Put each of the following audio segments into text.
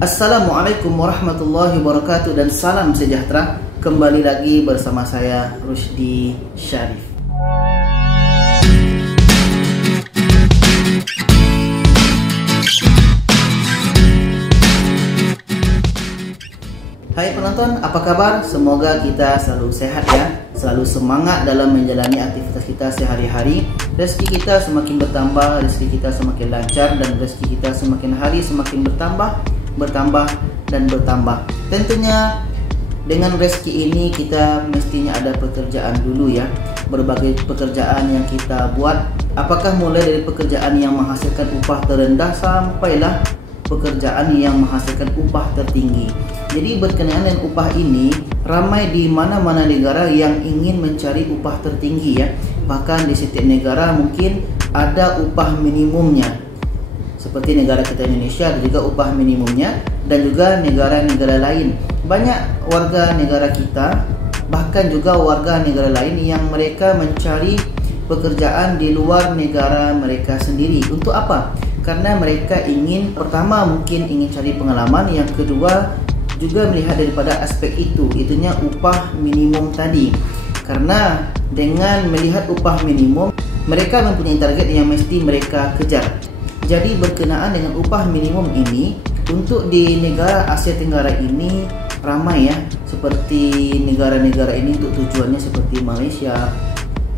Assalamualaikum warahmatullahi wabarakatuh dan salam sejahtera. Kembali lagi bersama saya Rusdi Syarif. Hai penonton, apa kabar? Semoga kita selalu sehat ya, selalu semangat dalam menjalani aktivitas kita sehari-hari. Rezeki kita semakin bertambah, rezeki kita semakin lancar, dan rezeki kita semakin hari semakin bertambah dan bertambah. Tentunya dengan rezeki ini kita mestinya ada pekerjaan dulu ya. Berbagai pekerjaan yang kita buat, apakah mulai dari pekerjaan yang menghasilkan upah terendah sampailah pekerjaan yang menghasilkan upah tertinggi. Jadi berkenaan dengan upah ini, ramai di mana-mana negara yang ingin mencari upah tertinggi ya. Bahkan di setiap negara mungkin ada upah minimumnya. Seperti negara kita Indonesia ada juga upah minimumnya, dan juga negara-negara lain. Banyak warga negara kita, bahkan juga warga negara lain yang mereka mencari pekerjaan di luar negara mereka sendiri. Untuk apa? Karena mereka ingin, pertama mungkin ingin cari pengalaman, yang kedua juga melihat daripada aspek itunya upah minimum tadi. Karena dengan melihat upah minimum, mereka mempunyai target yang mesti mereka kejar. Jadi berkenaan dengan upah minimum ini, untuk di negara Asia Tenggara ini ramai ya. Seperti negara-negara ini untuk tujuannya seperti Malaysia,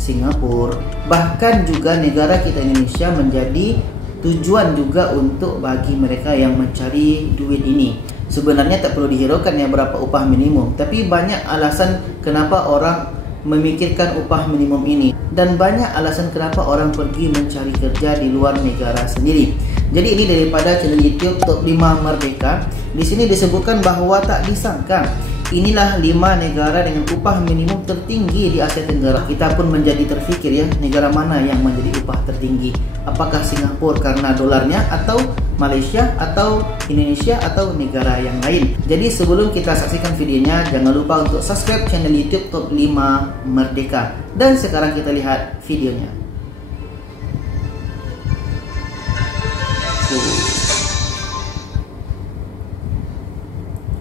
Singapura, bahkan juga negara kita Indonesia menjadi tujuan juga untuk bagi mereka yang mencari duit ini. Sebenarnya tak perlu dihiraukan ya berapa upah minimum, tapi banyak alasan kenapa orang memikirkan upah minimum ini, dan banyak alasan kenapa orang pergi mencari kerja di luar negara sendiri. Jadi ini daripada channel YouTube Top 5 Merdeka. Di sini disebutkan bahwa tak disangka inilah 5 negara dengan upah minimum tertinggi di Asia Tenggara. Kita pun menjadi terfikir ya, negara mana yang menjadi upah tertinggi? Apakah Singapura karena dolarnya, atau Malaysia, atau Indonesia, atau negara yang lain? Jadi sebelum kita saksikan videonya, jangan lupa untuk subscribe channel YouTube Top 5 Merdeka. Dan sekarang kita lihat videonya.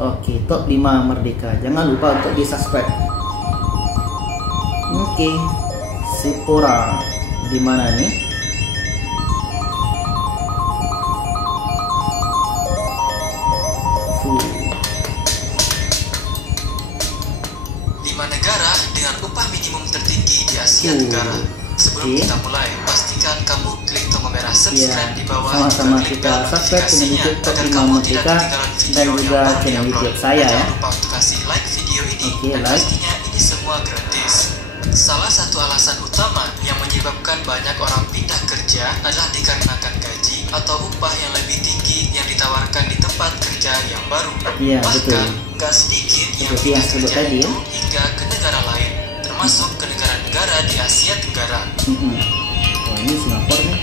Oke, Top 5 Merdeka. Jangan lupa untuk di subscribe. Oke, Singapura di mana nih? Negara dengan upah minimum tertinggi di Asia Tenggara. Sebelum kita mulai, pastikan kamu klik tombol merah subscribe di bawah. Sama-sama kita subscribe channel YouTube Top 5 Merdeka dan juga channel YouTube saya ya. Jangan lupa untuk kasih like video ini, dan pastinya ini semua gratis. Salah satu alasan utama yang menyebabkan banyak orang pindah kerja adalah dikarenakan gaji atau upah yang lebih tinggi yang ditawarkan di tempat kerja yang baru. Iya, bahkan nggak sedikit yang pindah kerja itu hingga ke negara lain, termasuk ke negara-negara di Asia Tenggara. Wah, ini Singapura nih.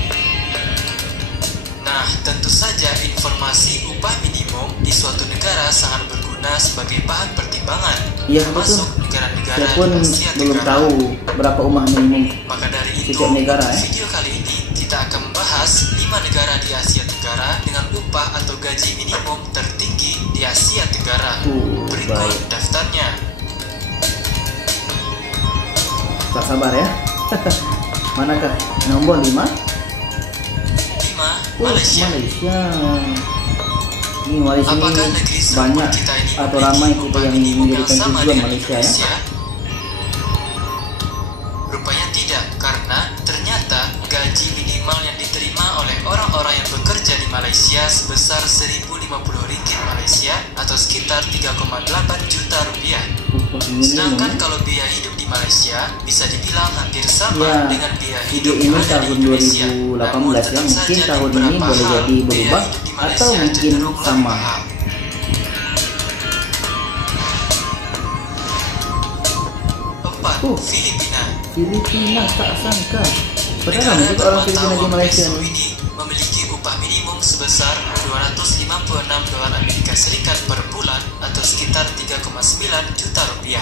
Nah, tentu saja informasi upah minimum di suatu negara sangat berguna sebagai bahan pertimbangan, termasuk negara-negara di Asia Tenggara. Belum tahu berapa upah minimum. Maka dari itu, negara, video kali ini kita akan membahas 5 negara di Asia Tenggara dengan upah atau gaji minimum tertinggi di Asia Tenggara. Berikut daftarnya. Tak sabar ya. Manakah nomor 5? Malaysia. Ini Malaysia ini banyak atau ramai kita yang menjadikan tujuan Malaysia ya. Rupanya tidak, karena ternyata gaji minimal yang diterima oleh orang-orang yang bekerja di Malaysia sebesar 1.050 ringgit Malaysia atau sekitar 3,8 juta rupiah. Sedangkan kalau biaya hidup di Malaysia bisa dibilang hampir sama dengan biaya hidup ini tahun 2018 ya. Mungkin tahun ini boleh jadi berubah atau mungkin sama. Filipina tak sangka. Padahal juga orang Filipina di Malaysia ini memiliki upah minimum sebesar 256 dolar Amerika Serikat per bulan atau sekitar 3,9 juta rupiah.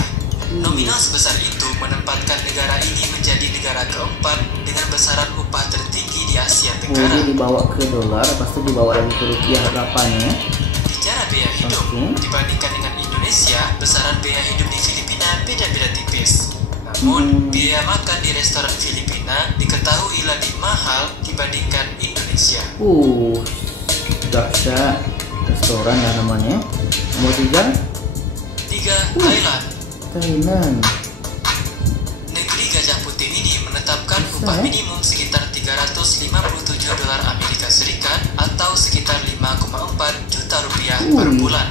Nominal sebesar itu menempatkan negara ini menjadi negara keempat dengan besaran upah tertinggi di Asia Tenggara. Dibawa ke dolar, pasti dibawa lagi ke rupiah berapanya? bicara biaya hidup, dibandingkan dengan Indonesia, besaran biaya hidup di Filipina beda-beda tipis. Namun, biaya makan di restoran Filipina diketahui lebih mahal dibandingkan Indonesia. Dahsyat. Restoran lah namanya. Nomor 3. Thailand. Thailand. Negeri Gajah Putih ini menetapkan upah minimum sekitar 357 dolar Amerika Serikat atau sekitar 5,4 juta rupiah per bulan.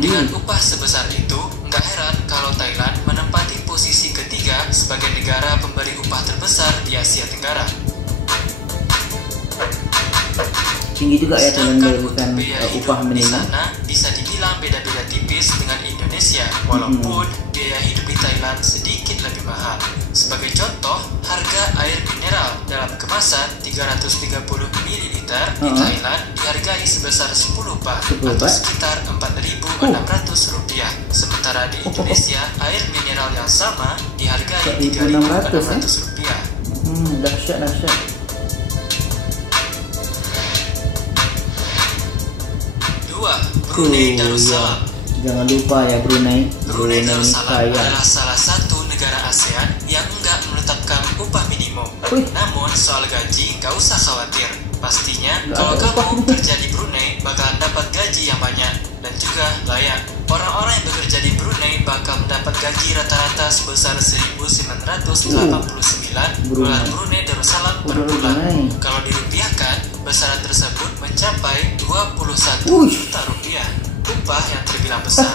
Dengan upah sebesar itu, nggak heran kalau Thailand menempati posisi ketiga sebagai negara pemberi upah terbesar di Asia Tenggara. Tinggi juga ya Thailand memberikan upah di minimum. sana bisa dibilang beda-beda tipis dengan Indonesia, walaupun biaya hidup di Thailand sedikit lebih mahal. Sebagai contoh, harga air mineral dalam kemasan 330 ml di Thailand dihargai sebesar 10 baht atau sekitar 4.600 rupiah. Sementara di Indonesia, air mineral yang sama dihargai 3.600 rupiah. Dahsyat. Brunei Darussalam. Jangan lupa ya Brunei. Brunei Darussalam adalah salah satu negara ASEAN yang enggak menetapkan upah minimum. Namun soal gaji gak usah khawatir. Pastinya kalau kamu kerja di Brunei bakalan dapat gaji yang banyak dan juga layak. Orang-orang yang bekerja di Brunei bakal mendapat gaji rata-rata sebesar 1.989 dolar Brunei Darussalam per bulan. Kalau dirupiahkan, besaran tersebut mencapai 21 juta rupiah. Upah yang terbilang besar.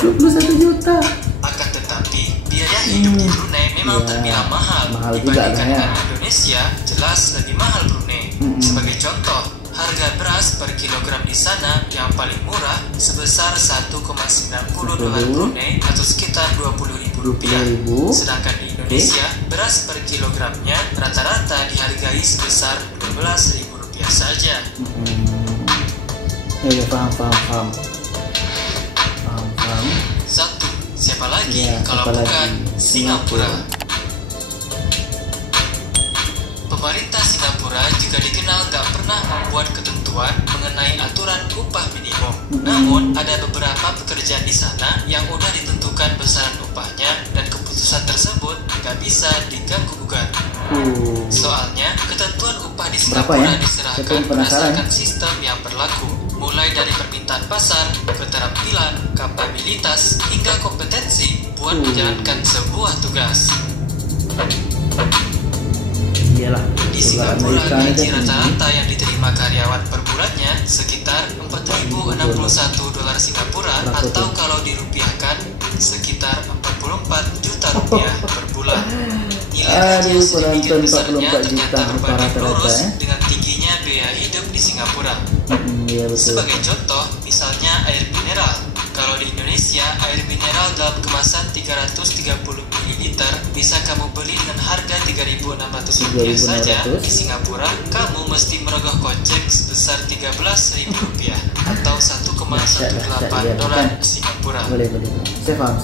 21 juta. Akan tetapi, biaya hidup di Brunei memang terbilang mahal dibandingkan dengan Indonesia. Jelas lebih mahal Brunei. Sebagai contoh, harga beras per kilogram di sana yang paling murah sebesar 1,90 dolar Brunei atau sekitar 20.000 rupiah. Sedangkan di Indonesia, beras per kilogramnya rata-rata dihargai sebesar 12.000 rupiah saja. Ya, paham. 1. Siapa lagi kalau bukan Singapura? Pemerintah Singapura juga dikenal nggak pernah membuat ketentuan mengenai aturan upah minimum. Namun, ada beberapa pekerjaan di sana yang udah ditentukan besaran upahnya dan keputusan tersebut nggak bisa diganggu-gugat. Soalnya, ketentuan upah di Singapura diserahkan berdasarkan sistem yang berlaku. Mulai dari permintaan pasar, keterampilan, kapabilitas, hingga kompetensi buat menjalankan sebuah tugas. Di Singapura, gaji rata-rata yang diterima karyawan per bulannya sekitar 4.061 dolar Singapura atau kalau dirupiahkan sekitar 44 juta rupiah per bulan. Nilai gaji sedikit besarnya ternyata berbanding lurus dengan tingginya biaya hidup di Singapura. Sebagai contoh, misalnya air mineral. Kalau di Indonesia, air mineral dalam kemasan 330 ml bisa kamu beli dengan harga 3.600 rupiah saja. Di Singapura, kamu mesti merogoh kocek sebesar 13.000 rupiah atau 1,18 dolar Singapura. Boleh. Saya paham.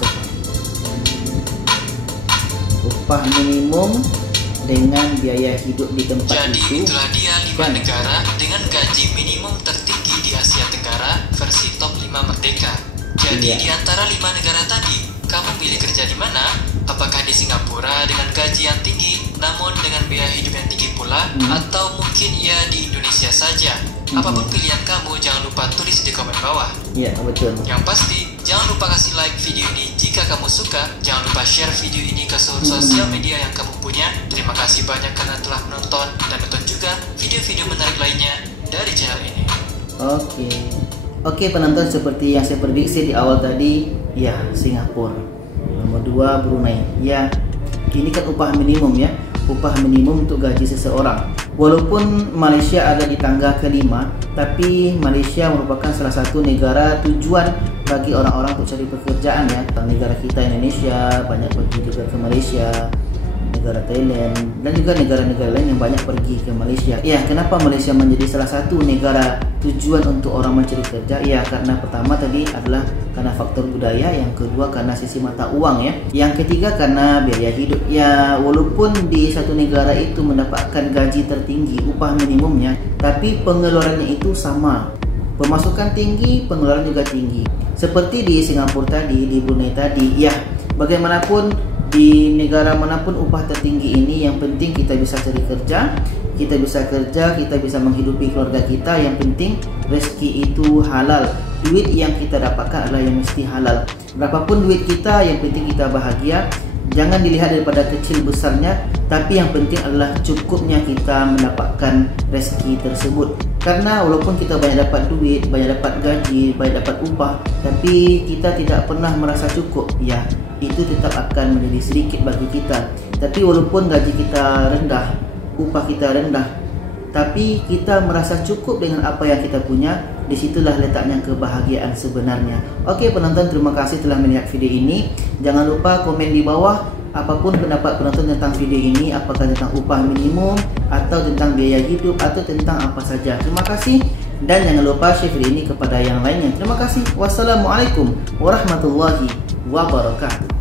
Upah minimum dengan biaya hidup di tempat Jadi itu. itulah dia 5 negara dengan gaji minimum tertinggi di Asia Tenggara versi top 5 merdeka. Jadi di antara 5 negara tadi, kamu pilih kerja di mana? Apakah di Singapura dengan gaji yang tinggi, namun dengan biaya hidup yang tinggi pula, atau mungkin ya di Indonesia saja? Apapun pilihan kamu, jangan lupa tulis di komen bawah. Iya, betul. Yang pasti, jangan lupa kasih like video ini jika kamu suka. Jangan lupa share video ini ke seluruh sosial media yang kamu punya. Terima kasih banyak karena telah menonton dan nonton juga video-video menarik lainnya dari channel ini. Oke penonton, seperti yang saya prediksi di awal tadi, ya Singapura. Nomor 2 Brunei. Ya, ini kan upah minimum ya. Upah minimum untuk gaji seseorang. Walaupun Malaysia ada di tangga kelima, tapi Malaysia merupakan salah satu negara tujuan bagi orang-orang untuk cari pekerjaan ya. Negara kita Indonesia banyak pergi juga ke Malaysia. negara Thailand dan juga negara-negara lain yang banyak pergi ke Malaysia. Ya, kenapa Malaysia menjadi salah satu negara tujuan untuk orang mencari kerja? Ya, karena pertama tadi adalah karena faktor budaya, yang kedua karena sisi mata uang ya, yang ketiga karena biaya hidup. Ya, walaupun di satu negara itu mendapatkan gaji tertinggi, upah minimumnya, tapi pengeluarannya itu sama. Pemasukan tinggi, pengeluaran juga tinggi. Seperti di Singapura tadi, di Brunei tadi, ya bagaimanapun di negara manapun upah tertinggi ini, yang penting kita bisa cari kerja, kita bisa menghidupi keluarga kita. Yang penting rezeki itu halal. Duit yang kita dapatkan adalah yang mesti halal. Berapapun duit kita, yang penting kita bahagia. Jangan dilihat daripada kecil besarnya, tapi yang penting adalah cukupnya kita mendapatkan rezeki tersebut. Karena walaupun kita banyak dapat duit, banyak dapat gaji, banyak dapat upah, tapi kita tidak pernah merasa cukup, ya itu tetap akan menjadi sedikit bagi kita. Tapi walaupun gaji kita rendah, upah kita rendah, tapi kita merasa cukup dengan apa yang kita punya, disitulah letaknya kebahagiaan sebenarnya. Oke penonton, terima kasih telah melihat video ini. Jangan lupa komen di bawah apapun pendapat penonton tentang video ini, apakah tentang upah minimum atau tentang biaya hidup atau tentang apa saja. Terima kasih dan jangan lupa share video ini kepada yang lainnya. Terima kasih. Wassalamualaikum warahmatullahi wabarakatuh.